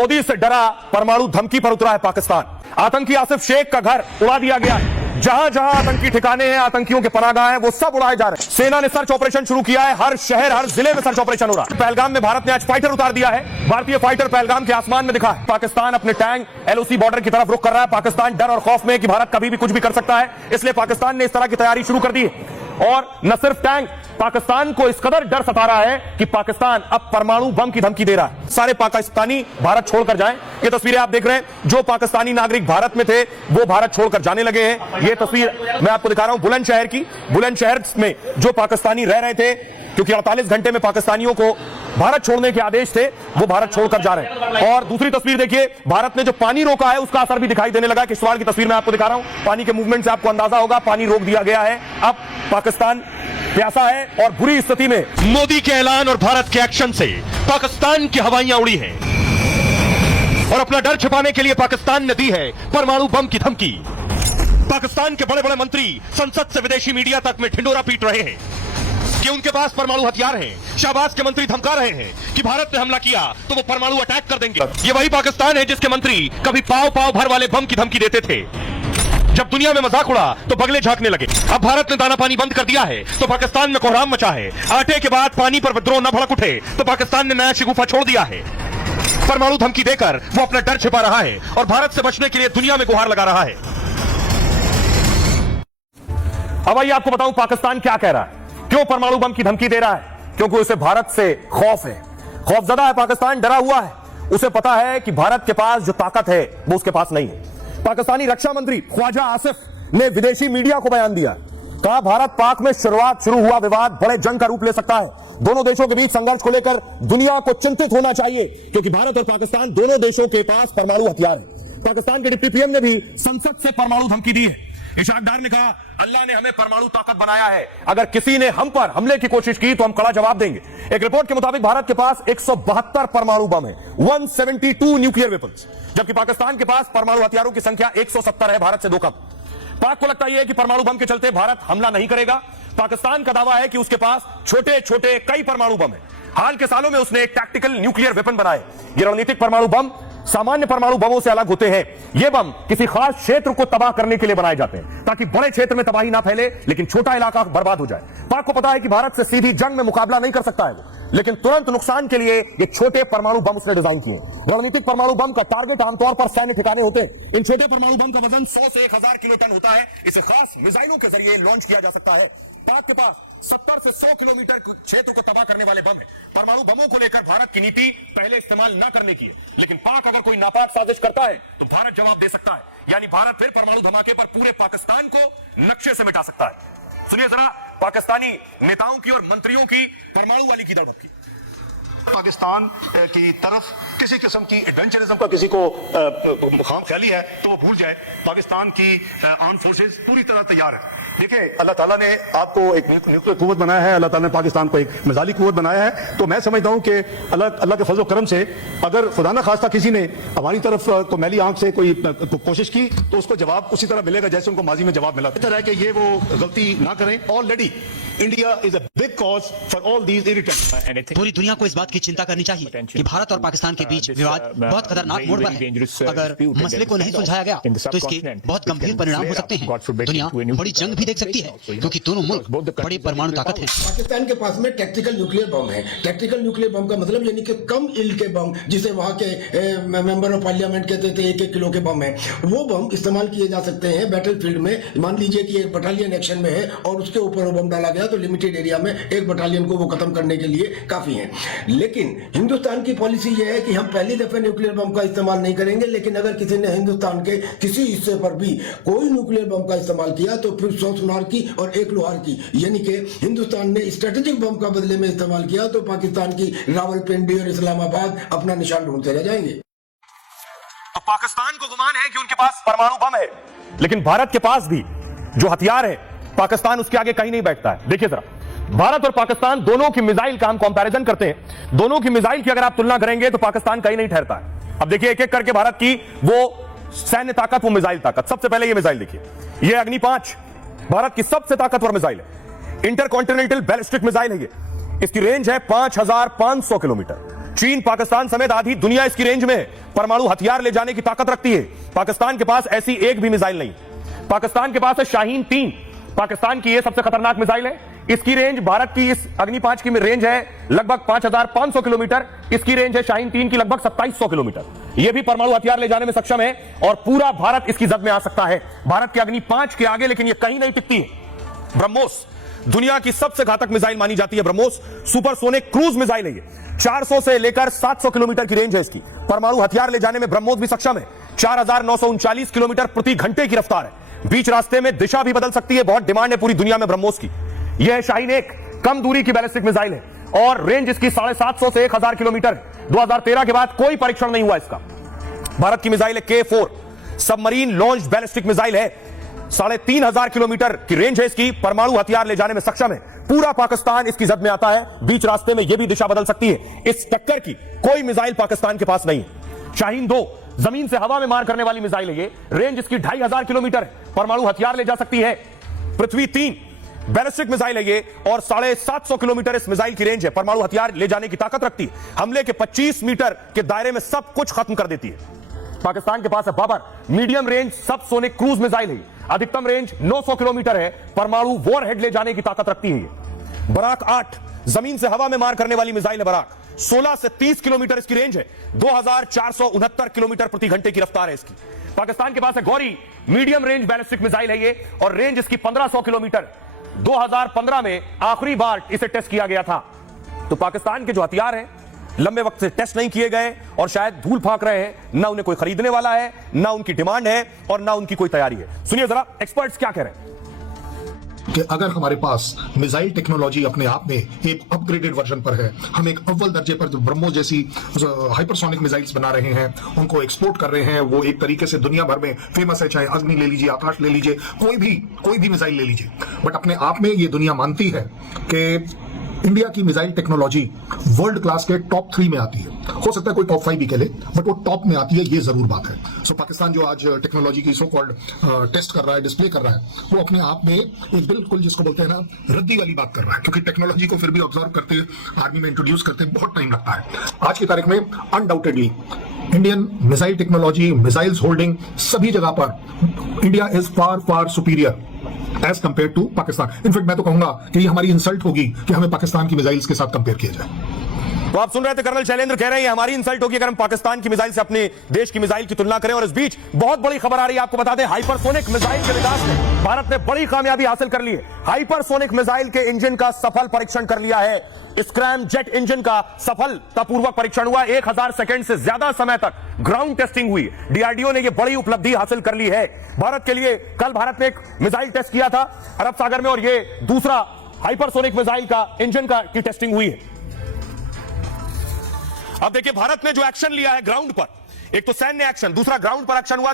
मोदी से डरा परमाणु धमकी पर उतरा है पाकिस्तान। आतंकी आसिफ शेख का घर उड़ा दिया गया है। जहां जहां आतंकी ठिकाने हैं, आतंकियों के पनाहगाह हैं, वो सब उड़ाए जा रहे हैं। सेना ने सर्च ऑपरेशन शुरू किया है। हर शहर, हर जिले में सर्च ऑपरेशन हो रहा है। पहलगाम में भारत ने आज फाइटर उतार दिया है। भारतीय फाइटर पहलगाम के आसमान में दिखा है। पाकिस्तान अपने टैंक एलओसी बॉर्डर की तरफ रुख कर रहा है। पाकिस्तान डर और खौफ में कि भारत कभी भी कुछ भी कर सकता है, इसलिए पाकिस्तान ने इस तरह की तैयारी शुरू कर दी है। और न सिर्फ टैंक, पाकिस्तान को इस कदर डर सता रहा है कि पाकिस्तान अब परमाणु बम की धमकी दे रहा है। सारे पाकिस्तानी भारत छोड़कर जाएं। ये तस्वीरें आप देख रहे हैं। जो पाकिस्तानी नागरिक भारत में थे वो भारत छोड़कर जाने लगे हैं। ये तस्वीर मैं आपको दिखा रहा हूं बुलंदशहर की। बुलंदशहर में जो पाकिस्तानी रह रहे थे, क्योंकि 48 घंटे में पाकिस्तानियों को भारत छोड़ने के आदेश थे, वो भारत छोड़कर जा रहे हैं। और दूसरी तस्वीर देखिए, भारत ने जो पानी रोका है उसका असर भी दिखाई देने लगा। किश्तवाड़ की तस्वीर मैं आपको दिखा रहा हूं। पानी के मूवमेंट से आपको अंदाजा होगा, पानी रोक दिया गया है। अब पाकिस्तान प्यासा है और बुरी स्थिति में। मोदी के ऐलान और भारत के एक्शन से पाकिस्तान की हवाइयां उड़ी हैं और अपना डर छिपाने के लिए पाकिस्तान ने दी है परमाणु बम की धमकी। पाकिस्तान के बड़े बड़े मंत्री संसद से विदेशी मीडिया तक में ढिंडोरा पीट रहे हैं कि उनके पास परमाणु हथियार हैं। शाहबाज के मंत्री धमका रहे हैं कि भारत ने हमला किया तो वो परमाणु अटैक कर देंगे। ये वही पाकिस्तान है जिसके मंत्री कभी पाव पाव भर वाले बम की धमकी देते थे। जब दुनिया में मजाक उड़ा तो बगले झांकने लगे। अब भारत ने दाना पानी बंद कर दिया है तो पाकिस्तान में कोहराम मचा है। आटे के बाद पानी पर विद्रोह न भड़क उठे तो पाकिस्तान ने नया शिगुफा छोड़ दिया है। परमाणु धमकी देकर वो अपना डर छिपा रहा है और भारत से बचने के लिए दुनिया में गुहार लगा रहा है। अब आइए आपको बताऊं पाकिस्तान क्या कह रहा है, क्यों परमाणु बम की धमकी दे रहा है। क्योंकि उसे भारत से खौफ है, खौफजदा है पाकिस्तान, डरा हुआ है। उसे पता है कि भारत के पास जो ताकत है वो उसके पास नहीं है। पाकिस्तानी रक्षा मंत्री ख्वाजा आसिफ ने विदेशी मीडिया को बयान दिया, कहा भारत पाक में शुरू हुआ विवाद बड़े जंग का रूप ले सकता है। दोनों देशों के बीच संघर्ष को लेकर दुनिया को चिंतित होना चाहिए, क्योंकि भारत और पाकिस्तान दोनों देशों के पास परमाणु हथियार है। पाकिस्तान के डिप्टी पीएम ने भी संसद से परमाणु धमकी दी है। इशाक डार ने कहा, अल्लाह ने हमें परमाणु ताकत बनाया है, अगर किसी ने हम पर हमले की कोशिश की तो हम कड़ा जवाब देंगे। एक रिपोर्ट के मुताबिक भारत के पास 172 परमाणु बम है, 172 न्यूक्लियर वेपन्स, जबकि पाकिस्तान के पास परमाणु हथियारों की संख्या 170 है, भारत से 2 कम। पाक को लगता यह है कि परमाणु बम के चलते भारत हमला नहीं करेगा। पाकिस्तान का दावा है कि उसके पास छोटे छोटे कई परमाणु बम है। हाल के सालों में उसने एक टैक्टिकल न्यूक्लियर वेपन बनाए। ये रणनीतिक परमाणु बम सामान्य परमाणु बमों से अलग होते हैं। ये बम किसी खास क्षेत्र को तबाह करने के लिए बनाए जाते हैं, ताकि बड़े क्षेत्र में तबाही ना फैले लेकिन छोटा इलाका बर्बाद हो जाए। पाक को पता है कि भारत से सीधी जंग में मुकाबला नहीं कर सकता है वो, लेकिन तुरंत नुकसान के लिए ये छोटे परमाणु बम उसने डिजाइन किए। रणनीतिक परमाणु बम का टारगेट आमतौर पर सैन्य ठिकाने होते हैं। इन छोटे परमाणु बम का वजन 100 से 1000 किलोटन होता है। इसे खास मिसाइलों के जरिए लॉन्च किया जा सकता है। पाक के पास 70 से 100 किलोमीटर क्षेत्र को तबाह करने वाले बम है। परमाणु बमों को लेकर भारत की नीति पहले इस्तेमाल न करने की है, लेकिन पाक अगर कोई नापाक साजिश करता है तो भारत जवाब दे सकता है। यानी भारत फिर परमाणु धमाके पर पूरे पाकिस्तान को नक्शे से मिटा सकता है। सुनिए जरा पाकिस्तानी नेताओं की और मंत्रियों की परमाणु वाली की दड़बड़की। पाकिस्तान की तरफ किसी किस्म की एडवेंचरिज्म का किसी को खाम ख्याली है तो वो भूल जाए। पाकिस्तान की आर्म फोर्सेस पूरी तरह तैयार है। देखिए, अल्लाह ताला ने आपको एक न्यूक्लियर कुव्वत बनाया है, अल्लाह ताला ने पाकिस्तान को एक मिसाइली कुव्वत बनाया है। तो मैं समझता हूं कि अल्लाह के फजल करम से अगर खुदा न खास्ता किसी ने हमारी तरफ को मैली आंख से कोई कोशिश की तो उसको जवाब उसी तरह मिलेगा जैसे उनको माजी में जवाब मिला। बेहतर है कि ये वो गलती ना करें। Already India is a big cause for all these irritants. पूरी दुनिया को इस बात की चिंता करनी चाहिए कि भारत और पाकिस्तान के बीच विवाद बहुत खतरनाक मोड़ पर है। अगर मसले को नहीं सुलझाया गया तो इसके बहुत गंभीर परिणाम हो सकते हैं। दुनिया बड़ी जंग भी देख सकती है, क्योंकि दोनों मुल्क बड़ी परमाणु ताकत है। पाकिस्तान के पास में टैक्टिकल न्यूक्लियर बम है। टैक्टिकल न्यूक्लियर बम का मतलब यानी कि कम इल्ड के बम, जिसे वहां के मेंबर ऑफ पार्लियामेंट कहते थे 1-1 किलो के बम है, वो बम इस्तेमाल किए जा सकते हैं बैटलफील्ड में। मान लीजिए कि एक बटालियन एक्शन में है और उसके ऊपर वो बम डाला गया तो लिमिटेड एरिया में एक बटालियन को वो खत्म करने के लिए काफी है। लेकिन हिंदुस्तान की पॉलिसी यह है कि हम पहली दफे न्यूक्लियर बम का इस्तेमाल नहीं करेंगे, लेकिन अगर किसी ने हिंदुस्तान के किसी हिस्से पर भी कोई न्यूक्लियर बम का इस्तेमाल किया तो फिर 100 सुनार की और 1 लोहार की, यानी कि हिंदुस्तान ने स्ट्रेटेजिक बम का बदले में इस्तेमाल किया तो पाकिस्तान की रावलपिंडी और इस्लामाबाद अपना निशान ढूंढते रह जाएंगे। तो पाकिस्तान को गुमान है कि उनके पास परमाणु बम है, लेकिन भारत के पास भी जो हथियार है पाकिस्तान उसके आगे कहीं नहीं बैठता है। देखिए जरा, भारत और पाकिस्तान दोनों की मिसाइल का हम कंपैरिजन करते हैं। दोनों की मिसाइल की अगर आप तुलना करेंगे तो पाकिस्तान कहीं नहीं ठहरता है। अब देखिए एक एक करके भारत की वो सैन्य ताकत, वो मिसाइल ताकत। सबसे पहले ये मिसाइल देखिए, ये अग्नि 5 भारत की सबसे ताकतवर मिसाइल है। इंटरकॉन्टिनेंटल बैलिस्टिक मिसाइल है ये। इसकी रेंज है 5500 किलोमीटर। चीन, पाकिस्तान समेत आधी दुनिया इसकी रेंज में है। परमाणु हथियार ले जाने की ताकत रखती है। पाकिस्तान के पास ऐसी एक भी मिसाइल नहीं। पाकिस्तान के पास है शाहीन 3। पाकिस्तान की यह सबसे खतरनाक मिसाइल है। इसकी रेंज भारत की इस अग्नि 5 की रेंज है लगभग 5500 किलोमीटर। इसकी रेंज है शाहीन 3 की लगभग 2700 किलोमीटर। यह भी परमाणु हथियार ले जाने में सक्षम है और पूरा भारत इसकी जद में आ सकता है। भारत के अग्नि 5 के आगे लेकिन यह कहीं नहीं टिकती है। ब्रह्मोस दुनिया की सबसे घातक मिसाइल मानी जाती है। ब्रह्मोस सुपरसोनिक क्रूज मिसाइल है। 400 से लेकर 700 किलोमीटर की रेंज है इसकी। परमाणु हथियार ले जाने में ब्रह्मोस भी सक्षम है। 4939 किलोमीटर प्रति घंटे की रफ्तार है। बीच रास्ते में दिशा भी बदल सकती है। बहुत डिमांड है पूरी दुनिया में ब्रह्मोस की। यह है शाहीन 1, कम दूरी की बैलिस्टिक मिसाइल है और रेंज इसकी 750 से 1000 किलोमीटर है। 2013 के बाद कोई परीक्षण नहीं हुआ इसका। भारत की मिसाइल है K4, submarine launch ballistic missile है। 3500 किलोमीटर की रेंज है इसकी। परमाणु हथियार ले जाने में सक्षम है। पूरा पाकिस्तान इसकी जद में आता है। बीच रास्ते में यह भी दिशा बदल सकती है। इस टक्कर की कोई मिसाइल पाकिस्तान के पास नहीं है। शाहीन 2 जमीन से हवा में मार करने वाली मिसाइल है। ये रेंज इसकी 2500 किलोमीटर है। परमाणु हथियार ले जा सकती है। पृथ्वी 3 बैलिस्टिक मिसाइल है ये और 750 किलोमीटर इस मिसाइल की रेंज है। परमाणु हथियार ले जाने की ताकत रखती है। हमले के 25 मीटर के दायरे में सब कुछ खत्म कर देती है। पाकिस्तान के पास है बाबर, मीडियम रेंज सब सोनिक क्रूज मिसाइल है। अधिकतम रेंज 900 किलोमीटर है। परमाणु वॉरहेड ले जाने की ताकत रखती है। बराक 8 जमीन से हवा में मार करने वाली मिसाइल है। बराक 16 से 30 किलोमीटर इसकी रेंज है। 2469 किलोमीटर प्रति घंटे की रफ्तार है इसकी। पाकिस्तान के पास है Gauri, medium range ballistic missile है ये और रेंज इसकी 1500 किलोमीटर। 2015 में आखिरी बार इसे टेस्ट किया गया था। तो पाकिस्तान के जो हथियार हैं लंबे वक्त से टेस्ट नहीं किए गए और शायद धूल फाक रहे हैं। ना उन्हें कोई खरीदने वाला है, ना उनकी डिमांड है और ना उनकी कोई तैयारी है। सुनिए जरा एक्सपर्ट्स क्या कह रहे हैं। कि अगर हमारे पास मिसाइल टेक्नोलॉजी अपने आप में एक अपग्रेडेड वर्जन पर है, हम एक अव्वल दर्जे पर जो ब्रह्मोस जैसी हाइपरसोनिक मिसाइल्स बना रहे हैं, उनको एक्सपोर्ट कर रहे हैं, वो एक तरीके से दुनिया भर में फेमस है। चाहे अग्नि ले लीजिए, आकाश ले लीजिए, कोई भी मिसाइल ले लीजिए। बट अपने आप में ये दुनिया मानती है कि इंडिया की मिसाइल टेक्नोलॉजी वर्ल्ड क्लास के टॉप 3 में आती है। हो सकता है कोई टॉप 5 भी कह ले, बट वो टॉप में आती है, ये जरूर बात है। सो पाकिस्तान जो आज टेक्नोलॉजी की सो कॉल्ड टेस्ट कर रहा है, डिस्प्ले कर रहा है, वो अपने आप में एक बिल्कुल जिसको बोलते हैं ना रद्दी वाली बात कर रहा है। क्योंकि टेक्नोलॉजी को फिर भी ऑब्जर्व करते, आर्मी में इंट्रोड्यूस करते बहुत टाइम लगता है। आज की तारीख में undoubtedly Indian missile technology, missiles holding, सभी जगह पर India is far superior as compared to Pakistan. In fact मैं तो कहूंगा कि ये हमारी इंसल्ट होगी कि हमें पाकिस्तान की मिसाइल्स के साथ कंपेयर किया जाए। तो आप सुन रहे थे कर्नल शैलेंद्र कह रहे हैं हमारी इंसल्ट होगी अगर हम पाकिस्तान की मिसाइल से अपने देश की मिसाइल की तुलना करें। और इस बीच बहुत बड़ी खबर आ रही है, आपको बता दें, हाइपरसोनिक मिसाइल के विकास में भारत ने बड़ी कामयाबी हासिल कर ली है। हाइपरसोनिक मिसाइल के इंजन का सफल परीक्षण कर लिया है। स्क्रैम जेट इंजन का सफलतापूर्वक परीक्षण हुआ। 1000 सेकंड से ज्यादा समय तक ग्राउंड टेस्टिंग हुई। डीआरडीओ ने यह बड़ी उपलब्धि हासिल कर ली है भारत के लिए। कल भारत ने एक मिसाइल टेस्ट किया था अरब सागर में और यह दूसरा हाइपरसोनिक मिसाइल का इंजन की टेस्टिंग हुई है। अब देखिए भारत ने जो एक्शन लिया है ग्राउंड पर, एक तो सैन्य एक्शन, दूसरा ग्राउंड पर एक्शन हुआ।